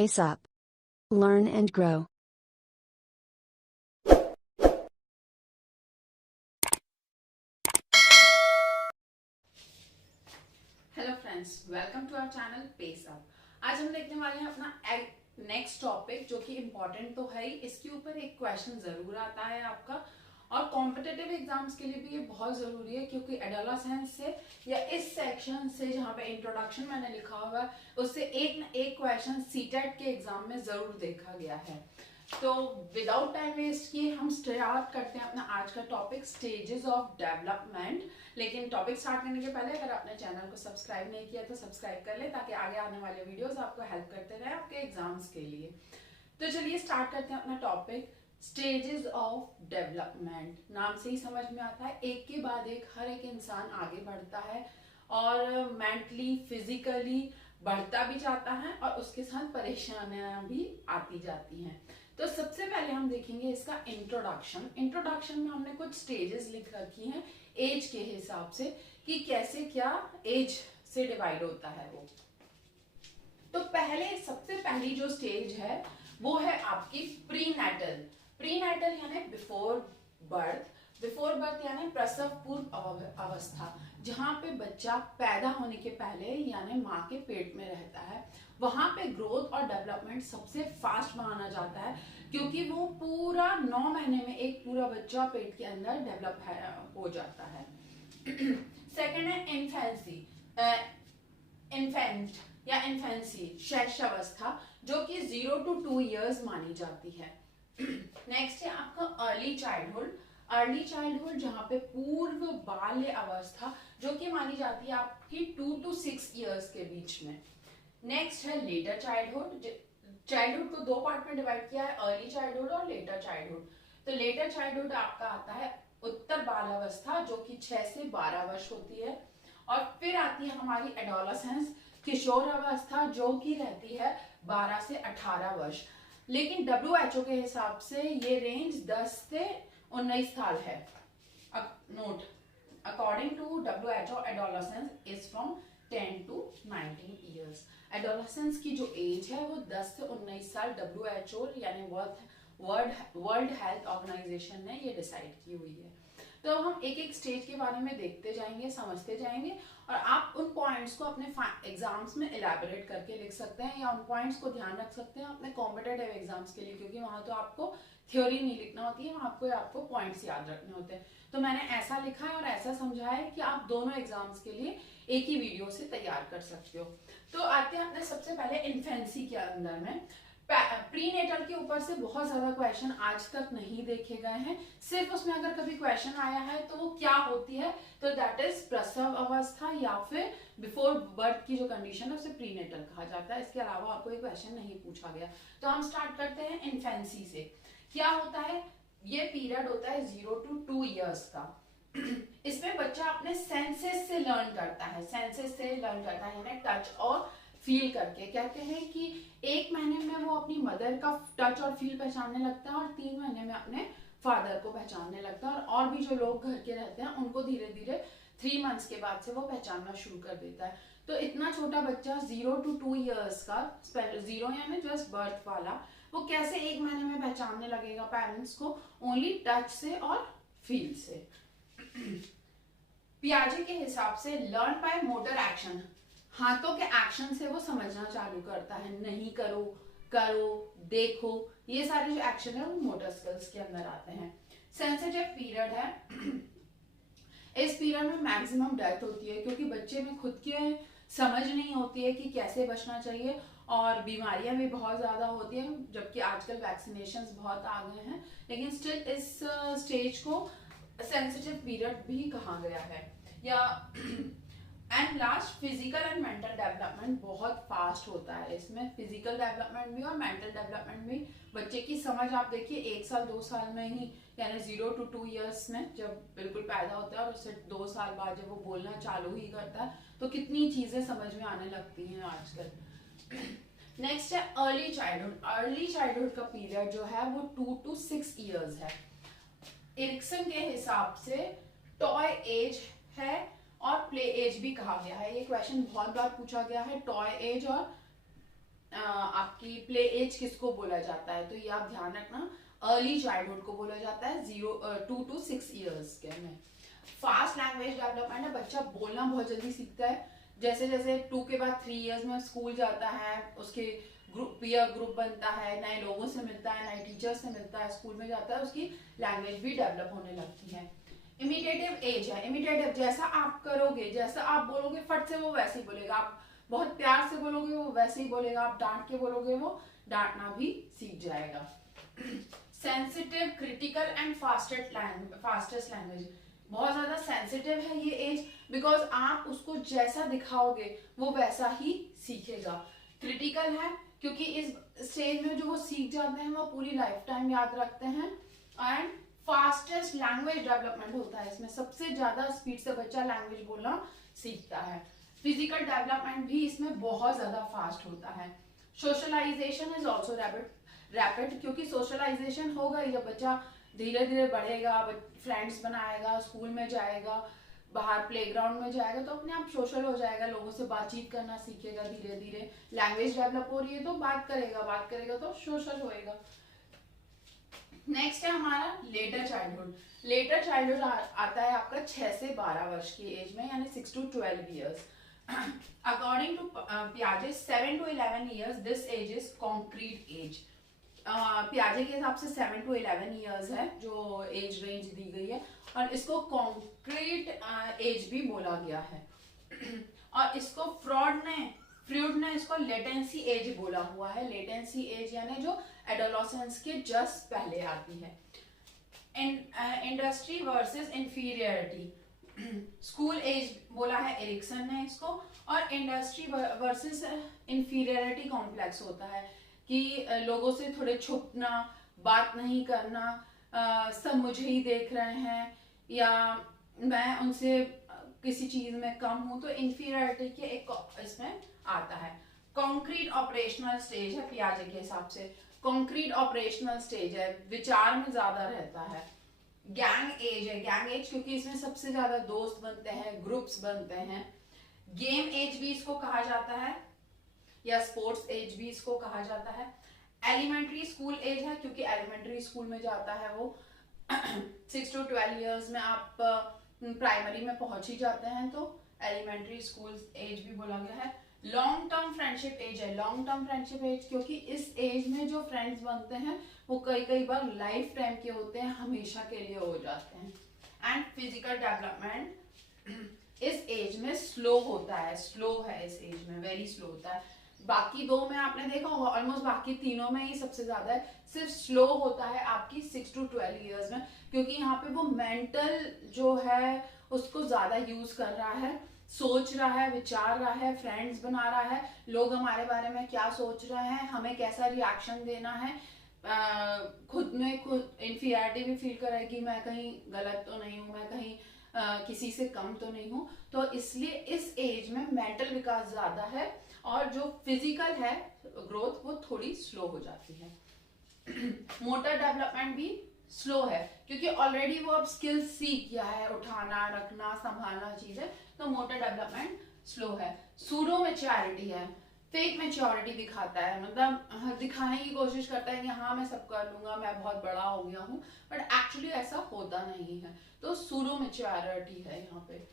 Pace up. Learn and grow. Hello friends, welcome to our channel pace up. आज हम देखने वाले हैं अपना नेक्स्ट टॉपिक, जो कि इम्पोर्टेंट तो है ही। इसके ऊपर एक क्वेश्चन जरूर आता है आपका, और कॉम्पिटिटिव एग्जाम्स के लिए भी ये बहुत जरूरी है, क्योंकि एडोलेसेंस से या इस सेक्शन से जहाँ पे इंट्रोडक्शन मैंने लिखा हुआ है उससे एक न एक क्वेश्चन सीटेट के एग्जाम में जरूर देखा गया है। तो विदाउट टाइम वेस्ट किए हम स्टार्ट करते हैं अपना आज का टॉपिक, स्टेजेस ऑफ डेवलपमेंट। लेकिन टॉपिक स्टार्ट करने के पहले अगर आपने चैनल को सब्सक्राइब नहीं किया तो सब्सक्राइब कर ले, ताकि आगे आने वाले वीडियोस आपको हेल्प करते रहे आपके एग्जाम्स के लिए। तो चलिए स्टार्ट करते हैं अपना टॉपिक, स्टेजेस ऑफ डेवलपमेंट। नाम से ही समझ में आता है, एक के बाद एक हर एक इंसान आगे बढ़ता है और मेंटली फिजिकली बढ़ता भी जाता है, और उसके साथ परेशानियां भी आती जाती हैं। तो सबसे पहले हम देखेंगे इसका इंट्रोडक्शन में हमने कुछ स्टेजेस लिख रखी हैं एज के हिसाब से, कि कैसे क्या एज से डिवाइड होता है वो। तो सबसे पहली जो स्टेज है वो है आपकी प्रीनेटल यानी बिफोर बर्थ यानी प्रसव पूर्व अवस्था, जहां पे बच्चा पैदा होने के पहले यानी माँ के पेट में रहता है। वहां पे ग्रोथ और डेवलपमेंट सबसे फास्ट माना जाता है, क्योंकि वो पूरा 9 महीने में एक पूरा बच्चा पेट के अंदर डेवलप हो जाता है। सेकेंड है इन्फेंसी शैशवावस्था, जो कि 0 to 2 years मानी जाती है। नेक्स्ट है आपका अर्ली चाइल्डहुड, जहां पे पूर्व बाल्य अवस्था, जो कि मानी जाती है आपकी 2 to 6 years के बीच में। नेक्स्ट है लेटर चाइल्डहुड को 2 पार्ट में डिवाइड किया है, अर्ली चाइल्डहुड और लेटर चाइल्डहुड। तो लेटर चाइल्डहुड आपका आता है उत्तर बाल अवस्था, जो कि 6 से 12 वर्ष होती है। और फिर आती है हमारी एडोलेसेंस, किशोर अवस्था, जो कि रहती है 12 से 18 वर्ष। लेकिन WHO के हिसाब से ये रेंज 10 से 19 साल है। Note, according to WHO adolescence is from 10 to 19 years। Adolescence की जो एज है वो 10 से 19 साल WHO यानी वर्ल्ड हेल्थ ऑर्गेनाइजेशन ने ये डिसाइड की हुई है। तो हम एक एक स्टेज के बारे में देखते जाएंगे, समझते जाएंगे, और आप उन पॉइंट्स को अपने एग्जाम्स में इलैबोरेट करके लिख सकते हैं, या उन पॉइंट्स को ध्यान रख सकते हैं अपने कॉम्पिटिटिव एग्जाम्स के लिए, क्योंकि वहां तो आपको थ्योरी नहीं लिखना होती है, वहां आपको पॉइंट्स याद रखने होते हैं। तो मैंने ऐसा लिखा है और ऐसा समझा है कि आप दोनों एग्जाम्स के लिए एक ही वीडियो से तैयार कर सकते हो। तो आते हैं अपने सबसे पहले इन्फेंसी के अंदर में। प्रीनेटल के ऊपर से बहुत ज्यादा क्वेश्चन आज तक नहीं देखे गए हैं। सिर्फ उसमें अगर कभी क्वेश्चन आया है तो वो क्या होती है, तो दैट इज प्रसव अवस्था, या फिर बिफोर बर्थ की जो कंडीशन है उसे प्रीनेटल कहा जाता है। इसके अलावा और कोई क्वेश्चन नहीं पूछा गया। तो हम स्टार्ट करते हैं इन्फेंसी से। क्या होता है, ये पीरियड होता है 0 to 2 years का। इसमें बच्चा अपने सेंसेस से लर्न करता है, यानी टच और फील करके। कहते हैं कि 1 महीने में वो अपनी मदर का टच और फील पहचानने लगता है, और 3 महीने में अपने फादर को पहचानने लगता है, और भी जो लोग घर के रहते हैं उनको धीरे धीरे 3 months के बाद से वो पहचानना शुरू कर देता है। तो इतना छोटा बच्चा 0 to 2 years का, 0 यानी जस्ट बर्थ वाला, वो कैसे 1 महीने में पहचानने लगेगा पेरेंट्स को? ओनली टच से और फील से। पियाजे के हिसाब से लर्न बाय मोटर एक्शन, हाथों के एक्शन से वो समझना चालू करता है। नहीं करो, करो, देखो, ये सारे जो एक्शन है वो मोटर स्किल्स के अंदर आते हैं। सेंसिटिव पीरियड है, इस पीरियड में मैक्सिमम डेथ होती है, क्योंकि बच्चे में खुद के समझ नहीं होती है कि कैसे बचना चाहिए, और बीमारियां भी बहुत ज्यादा होती हैं, जबकि आजकल वैक्सीनेशंस बहुत आ गए हैं, लेकिन स्टिल इस स्टेज को सेंसिटिव पीरियड भी कहा गया है। या and last physical and mental development बहुत फास्ट होता है इसमें, फिजिकल डेवलपमेंट भी और मेंटल डेवलपमेंट भी। बच्चे की समझ आप देखिए 1 साल 2 साल में ही, यानी 0 to 2 years में जब बिल्कुल पैदा होता है, और उससे 2 साल बाद जब वो बोलना चालू ही करता है, तो कितनी चीजें समझ में आने लगती हैं आजकल। नेक्स्ट है अर्ली चाइल्डहुड का पीरियड जो है वो 2 to 6 years है। एरिक्सन के हिसाब से टॉय एज है और प्ले एज भी कहा गया है। ये क्वेश्चन बहुत बार पूछा गया है, टॉय एज और आपकी प्ले एज किसको बोला जाता है, तो ये आप ध्यान रखना, अर्ली चाइल्डहुड को बोला जाता है 2 to 6 ईयर्स के में। फास्ट लैंग्वेज डेवलपमेंट है, बच्चा बोलना बहुत जल्दी सीखता है। जैसे जैसे 2 के बाद 3 ईयर्स में स्कूल जाता है, उसके पीयर ग्रुप बनता है, नए लोगों से मिलता है, नए टीचर से मिलता है, स्कूल में जाता है, उसकी लैंग्वेज भी डेवलप होने लगती है। इमिटेटिव एज है, इमिटेटिव जैसा आप करोगे, जैसा आप बोलोगे फट से वो वैसे ही बोलेगा, आप बहुत प्यार से बोलोगे वो वैसे ही बोलेगा, आप डांट के बोलोगे वो डांटना भी सीख जाएगा। Sensitive, critical and fastest language, बहुत ज्यादा सेंसिटिव है ये एज, बिकॉज आप उसको जैसा दिखाओगे वो वैसा ही सीखेगा। क्रिटिकल है क्योंकि इस स्टेज में जो वो सीख जाते हैं वो पूरी लाइफ टाइम याद रखते हैं। एंड फास्टेस्ट लैंग्वेज डेवलपमेंट होता है, इसमें सबसे ज्यादा स्पीड से बच्चा लैंग्वेज बोलना सीखता है। फिजिकल डेवलपमेंट भी इसमें बहुत ज्यादा फास्ट होता है। सोशलाइजेशन इज ऑल्सो रैपिड, क्योंकि सोशलाइजेशन होगा जब बच्चा धीरे धीरे बढ़ेगा, फ्रेंड्स बनाएगा, स्कूल में जाएगा, बाहर प्लेग्राउंड में जाएगा, तो अपने आप सोशल हो जाएगा, लोगों से बातचीत करना सीखेगा धीरे धीरे। लैंग्वेज डेवलप हो रही है तो बात करेगा तो सोशल होएगा। नेक्स्ट है हमारा लेटर चाइल्डहुड। लेटर चाइल्डहुड आता है आपका 6 से 12 वर्ष की एज में, यानी 6 to 12 ईयर्स। अकॉर्डिंग टू पियाजे 7 to 11 years this age is concrete age. पियाजे के हिसाब से 7 to 11 ईयर्स है जो एज रेंज दी गई है, और इसको कॉन्क्रीट एज भी बोला गया है। और इसको फ्रॉड ने इसको लेटेंसी एज बोला हुआ है। लेटेंसी एज यानी जो एडोलसेंस के जस्ट पहले आती है। Industry versus inferiority, school age बोला है एरिक्सन ने इसको, और इंडस्ट्री वर्सेस इंफीरियरिटी कॉम्प्लेक्स होता है कि लोगों से थोड़े छुपना, बात नहीं करना, सब मुझे ही देख रहे हैं, या मैं उनसे किसी चीज में कम हूं, तो इंफीरियरिटी के एक इसमें आता है। कॉन्क्रीट ऑपरेशनल स्टेज है पियाजे के हिसाब से, कॉन्क्रीट ऑपरेशनल स्टेज है, विचार में ज्यादा रहता है। गैंग एज है, गैंग एज क्योंकि इसमें सबसे ज्यादा दोस्त बनते हैं, ग्रुप्स बनते हैं। गेम एज भी इसको कहा जाता है, या स्पोर्ट्स एज भी इसको कहा जाता है। एलिमेंट्री स्कूल एज है क्योंकि एलिमेंट्री स्कूल में जाता है वो 6 to 12 ईयर्स में आप प्राइमरी में पहुंच ही जाते हैं, तो एलिमेंट्री स्कूल एज भी बोला गया है। लॉन्ग टर्म फ्रेंडशिप एज है, लॉन्ग टर्म फ्रेंडशिप एज क्योंकि इस एज में जो फ्रेंड्स बनते हैं वो कई बार लाइफ टाइम के होते हैं, हमेशा के लिए हो जाते हैं। एंड फिजिकल डेवलपमेंट इस एज में स्लो होता है, स्लो है इस एज में, वेरी स्लो होता है। बाकी दो में आपने देखा होगा, ऑलमोस्ट बाकी तीनों में ही सबसे ज्यादा है, सिर्फ स्लो होता है आपकी 6 to 12 ईयर्स में, क्योंकि यहाँ पे वो मेंटल जो है उसको ज्यादा यूज कर रहा है, सोच रहा है, विचार रहा है, फ्रेंड्स बना रहा है, लोग हमारे बारे में क्या सोच रहे हैं, हमें कैसा रिएक्शन देना है, खुद इंफीरियरिटी भी फील कर रहा है कि मैं कहीं गलत तो नहीं हूँ, मैं कहीं किसी से कम तो नहीं हूँ, तो इसलिए इस एज में मेंटल विकास ज्यादा है, और जो फिजिकल है ग्रोथ वो थोड़ी स्लो हो जाती है। मोटर डेवलपमेंट भी स्लो है क्योंकि ऑलरेडी वो अब स्किल सीख गया है, उठाना, रखना, संभालना चीजें, तो मोटर डेवलपमेंट स्लो है। सूडो मैच्योरिटी है, फेक मैच्योरिटी दिखाता है, मतलब दिखाने की कोशिश करता है कि हाँ मैं सब कर लूंगा, मैं बहुत बड़ा हो गया हूँ, बट एक्चुअली ऐसा होता नहीं है, तो सूडो मैच्योरिटी है यहाँ पे।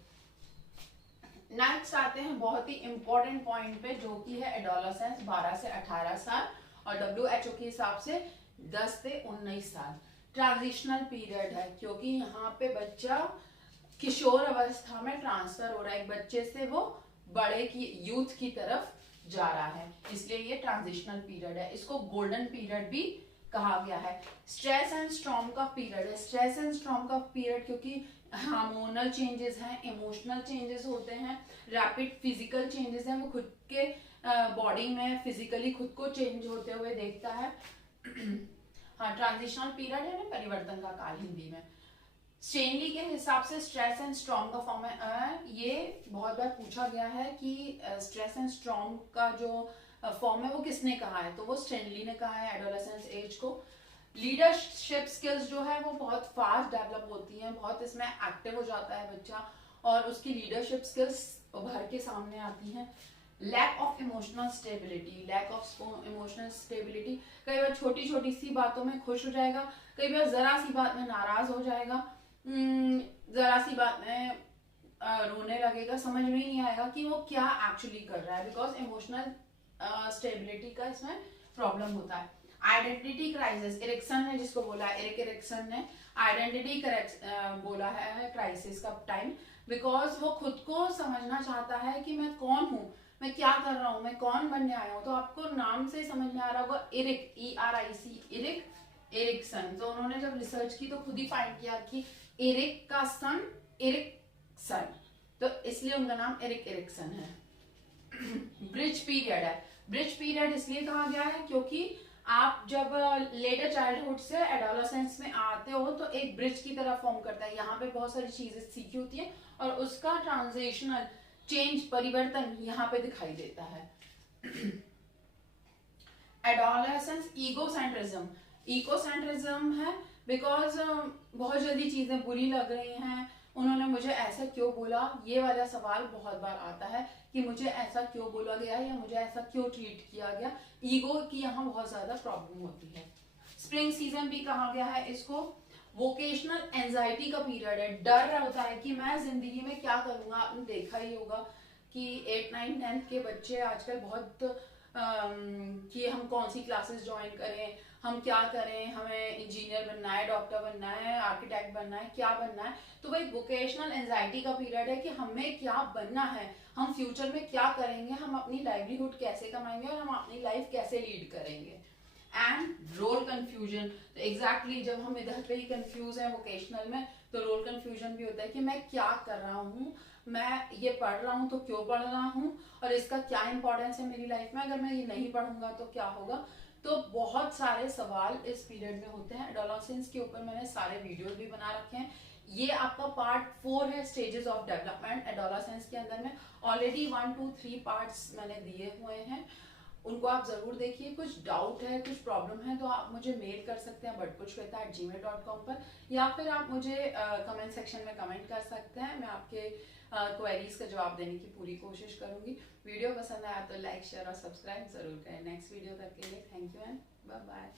नेक्स्ट आते हैं बहुत ही इंपॉर्टेंट पॉइंट पे, जो कि है एडोलसेंस 12 से 18 साल, और WHO के हिसाब से 10 से 19 साल। ट्रांजिशनल पीरियड है क्योंकि यहाँ पे बच्चा किशोर अवस्था में ट्रांसफर हो रहा है, एक बच्चे से वो बड़े की यूथ की तरफ जा रहा है, इसलिए ये ट्रांजिशनल पीरियड है। इसको गोल्डन पीरियड भी कहा गया है। स्ट्रेस एंड स्टॉर्म का पीरियड है, स्ट्रेस एंड स्टॉर्म का पीरियड क्योंकि हार्मोनल चेंजेस हैं, इमोशनल चेंजेस होते हैं, रैपिड फिजिकल चेंजेस हैं, वो खुद के बॉडी में फिजिकली खुद को चेंज होते हुए देखता है। हाँ, ट्रांजिशनल पीरियड है ना, परिवर्तन का काल हिंदी में। स्टेनली के हिसाब से स्ट्रेस एंड स्टॉर्म का फॉर्म है, ये बहुत बार पूछा गया है कि स्ट्रेस एंड स्टॉर्म का जो फॉर्म है वो किसने कहा है, तो वो स्टेनली ने कहा है एडोलेसेंस एज को। लीडरशिप स्किल्स जो है वो बहुत फास्ट डेवलप होती हैं, बहुत इसमें एक्टिव हो जाता है बच्चा, और उसकी लीडरशिप स्किल्स उभर के सामने आती हैं। Lack of emotional stability, lack of emotional stability, कई बार छोटी छोटी सी बातों में खुश हो जाएगा, कई बार जरा सी बात में नाराज हो जाएगा, जरा सी बात में रोने लगेगा, समझ में ही नहीं आएगा कि वो क्या एक्चुअली कर रहा है, बिकॉज इमोशनल स्टेबिलिटी का इसमें प्रॉब्लम होता है। आइडेंटिटी क्राइसिस, एरिक्सन ने जिसको बोला, एरिक एरिक्सन ने आइडेंटिटी बोला है क्राइसिस का टाइम, बिकॉज वो खुद को समझना चाहता है कि मैं कौन हूँ, मैं क्या कर रहा हूँ, मैं कौन बनने आया हूँ। तो आपको नाम से समझ में आ रहा होगा एरिक, ERIC, एरिक एरिक्सन। तो उन्होंने जब रिसर्च की तो खुद ही फाइंड किया कि एरिक का सन एरिक्सन, तो इसलिए उनका नाम एरिक एरिक्सन है। ब्रिज पीरियड है, ब्रिज पीरियड इसलिए कहा गया है क्योंकि आप जब लेटर चाइल्डहुड से एडोलेसेंस में आते हो तो एक ब्रिज की तरह फॉर्म करता है, यहाँ पे बहुत सारी चीजें सीखी होती है और उसका ट्रांजिशनल चेंज, परिवर्तन यहाँ पे दिखाई देता है। एडोलेसेंस ईगोसेंट्रिज्म, ईगोसेंट्रिज्म है बिकॉज बहुत जल्दी चीजें बुरी लग रही हैं, उन्होंने मुझे ऐसा क्यों बोला, ये वाला सवाल बहुत बार आता है कि मुझे ऐसा क्यों बोला गया या मुझे ऐसा क्यों ट्रीट किया गया। ईगो की यहाँ बहुत ज्यादा प्रॉब्लम होती है। स्प्रिंग सीजन भी कहा गया है इसको। वोकेशनल एंजाइटी का पीरियड है, डर होता है कि मैं जिंदगी में क्या करूंगा। आपने देखा ही होगा कि 8, 9, 10 के बच्चे आजकल बहुत कि हम कौन सी क्लासेस ज्वाइन करें, हम क्या करें, हमें इंजीनियर बनना है, डॉक्टर बनना है, आर्किटेक्ट बनना है, क्या बनना है। तो वही वोकेशनल एंजाइटी का पीरियड है कि हमें क्या बनना है, हम फ्यूचर में क्या करेंगे, हम अपनी लाइवलीहुड कैसे कमाएंगे और हम अपनी लाइफ कैसे लीड करेंगे। एंड रोल कंफ्यूजन, तो एग्जैक्टली जब हम इधर पे ही कंफ्यूज है वोकेशनल में, तो रोल कंफ्यूजन भी होता है कि मैं क्या कर रहा हूँ, मैं ये पढ़ रहा हूँ तो क्यों पढ़ रहा हूँ और इसका क्या इंपॉर्टेंस है मेरी लाइफ में, अगर मैं ये नहीं पढ़ूंगा तो क्या होगा। तो बहुत सारे सवाल इस पीरियड में होते हैं। एडोलेसेंस के ऊपर मैंने सारे वीडियोस भी बना रखे हैं। ये आपका पार्ट 4 है, स्टेजेस ऑफ डेवलपमेंट एडोलेसेंस के अंदर में। ऑलरेडी 1, 2, 3 पार्ट्स मैंने दिए हुए हैं, उनको आप जरूर देखिए। कुछ डाउट है, कुछ प्रॉब्लम है तो आप मुझे मेल कर सकते हैं budpushshweta@gmail.com पर, या फिर आप मुझे कमेंट सेक्शन में कमेंट कर सकते हैं। मैं आपके क्वेरीज का जवाब देने की पूरी कोशिश करूंगी। वीडियो पसंद आया तो लाइक, शेयर और सब्सक्राइब जरूर करें। नेक्स्ट वीडियो तक के लिए thank you and bye bye.